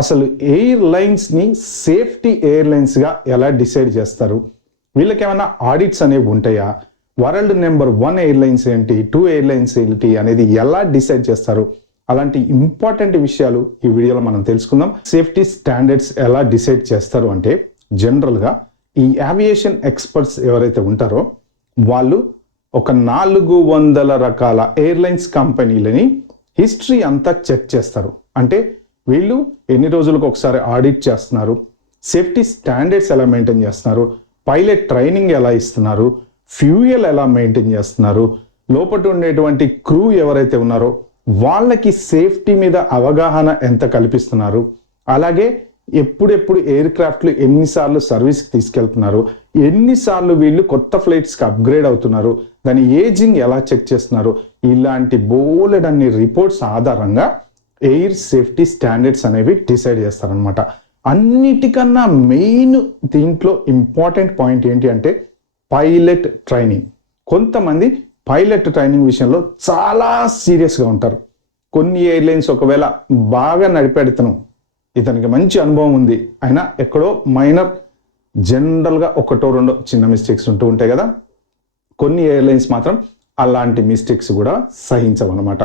అసలు ఎయిర్లైన్స్ని సేఫ్టీ ఎయిర్లైన్స్గా ఎలా డిసైడ్ చేస్తారు? వీళ్ళకి ఏమైనా ఆడిట్స్ అనేవి ఉంటాయా? వరల్డ్ నెంబర్ 1 ఎయిర్లైన్స్ ఏంటి, 2 ఎయిర్లైన్స్ ఏంటి అనేది ఎలా డిసైడ్ చేస్తారు? అలాంటి ఇంపార్టెంట్ విషయాలు ఈ వీడియోలో మనం తెలుసుకుందాం. సేఫ్టీ స్టాండర్డ్స్ ఎలా డిసైడ్ చేస్తారు అంటే, జనరల్గా ఈ ఏవియేషన్ ఎక్స్పర్ట్స్ ఎవరైతే ఉంటారో వాళ్ళు ఒక 400 రకాల ఎయిర్లైన్స్ కంపెనీలని హిస్టరీ అంతా చెక్ చేస్తారు. అంటే వీళ్ళు ఎన్ని రోజులకు ఒకసారి ఆడిట్ చేస్తున్నారు, సేఫ్టీ స్టాండర్డ్స్ ఎలా మెయింటైన్ చేస్తున్నారు, పైలట్ ట్రైనింగ్ ఎలా ఇస్తున్నారు, ఫ్యూయల్ ఎలా మెయింటైన్ చేస్తున్నారు, లోపల ఉండేటువంటి క్రూ ఎవరైతే ఉన్నారో వాళ్ళకి సేఫ్టీ మీద అవగాహన ఎంత కల్పిస్తున్నారు, అలాగే ఎప్పుడెప్పుడు ఎయిర్ క్రాఫ్ట్లు ఎన్నిసార్లు సర్వీస్కి తీసుకెళ్తున్నారు, ఎన్నిసార్లు వీళ్ళు కొత్త ఫ్లైట్స్కి అప్గ్రేడ్ అవుతున్నారు, దాని ఏజింగ్ ఎలా చెక్ చేస్తున్నారు, ఇలాంటి బోలెడన్ని రిపోర్ట్స్ ఆధారంగా ఎయిర్ సేఫ్టీ స్టాండర్డ్స్ అనేవి డిసైడ్ చేస్తారనమాట. అన్నిటికన్నా మెయిన్ దీంట్లో ఇంపార్టెంట్ పాయింట్ ఏంటి అంటే పైలట్ ట్రైనింగ్. కొంతమంది పైలట్ ట్రైనింగ్ విషయంలో చాలా సీరియస్గా ఉంటారు. కొన్ని ఎయిర్లైన్స్ ఒకవేళ బాగా నడిపెడుతున్నాం, ఇతనికి మంచి అనుభవం ఉంది, అయినా ఎక్కడో మైనర్ జనరల్గా ఒకటో రెండో చిన్న మిస్టేక్స్ ఉంటూ ఉంటాయి కదా. కొన్ని ఎయిర్లైన్స్ మాత్రం అలాంటి మిస్టేక్స్ కూడా సహించవన్నమాట.